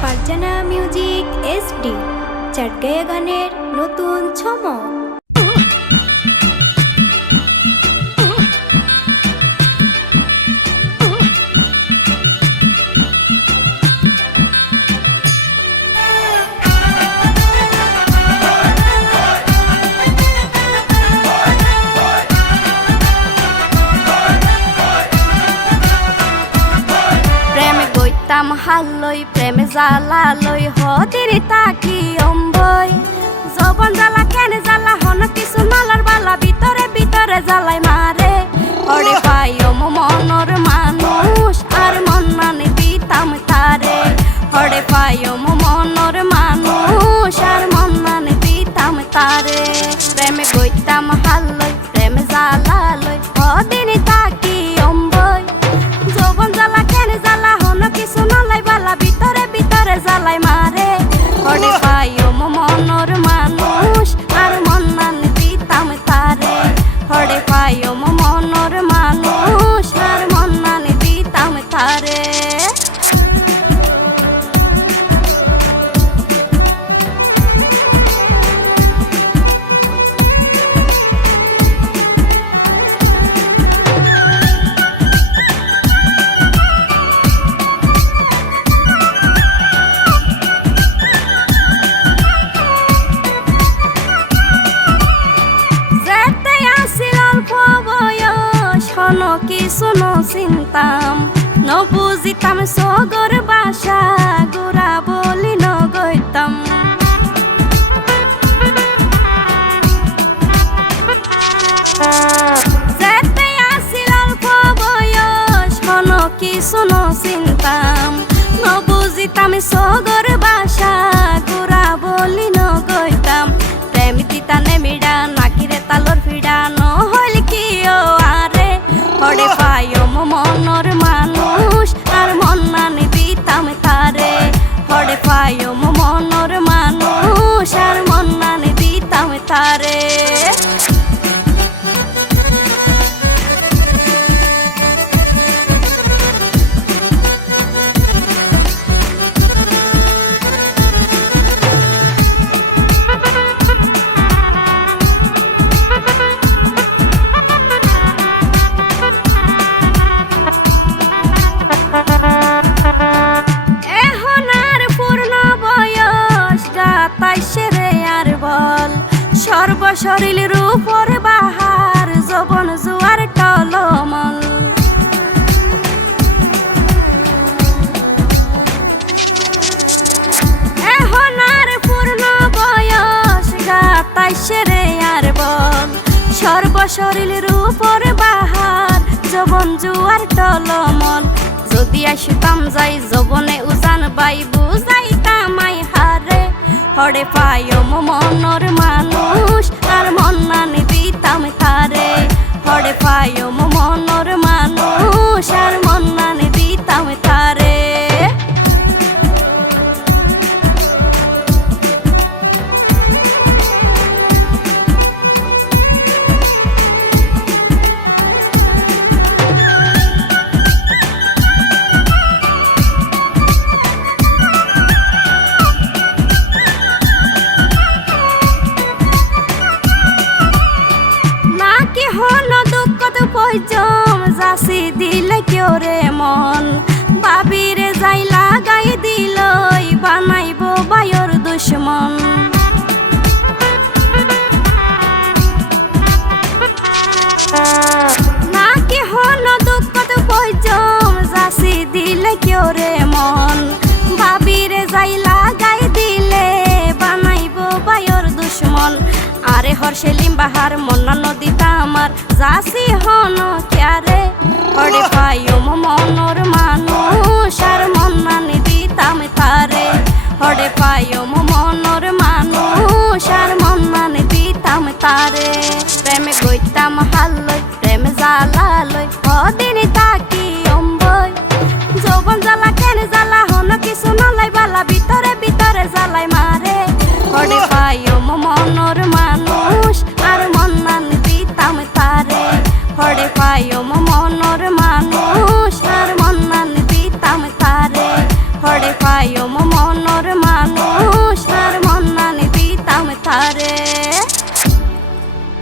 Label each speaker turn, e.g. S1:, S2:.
S1: Farzana music SD চাটগায়া গানের নতুন ছমক
S2: গইতাম হাল্লই, প্রেমে জ্বালা লই, হদির তাকি অম্বই। জবন জালা কেন জ্বালা, হন কিছু নালার বালা, ভিতরে ভিতরে জ্বালাই হরে পাইও মনর বয়স হন কি শুনো চিন্তাম। নবুজিতাম সগর বাসা গোরা বলি নগৈতাম। যেতে আসিল অল্প বয়স হন কি শুনো চিন্তাম। নবুজিতাম সগর বাসা সর্বশরীর উপর বাহার জবন জুয়ার টলমল। এখন উপর বাহার, যবন জুয়ার টলমল। যদি আসতাম যাই জবনে উজান বাই বুঝাইতাম আই হারে। হরে পায় মনর মানুষ আর দিলে কেউ রে মন? বাবিরে আরে হর্ষেলিম বাহার মন্না নদীতা আমার যাসি হন ক্যারে হরে পাইও মনর মানুষ আর মন্নানি দিতাম তারে। হরে পাইও মনর মানুষ আর মন্নানি দিতাম তারে। প্রেমে গইতাম হাল্লই প্রেমে জ্বালা লই অদিন তাকি অম্বই যৌবন জ্বালা কেনে জ্বালা হন কিছু নলাই বালা ভিতরে ভিতরে জ্বালাই মারে। হরে পাইও মনর মানুষ হরে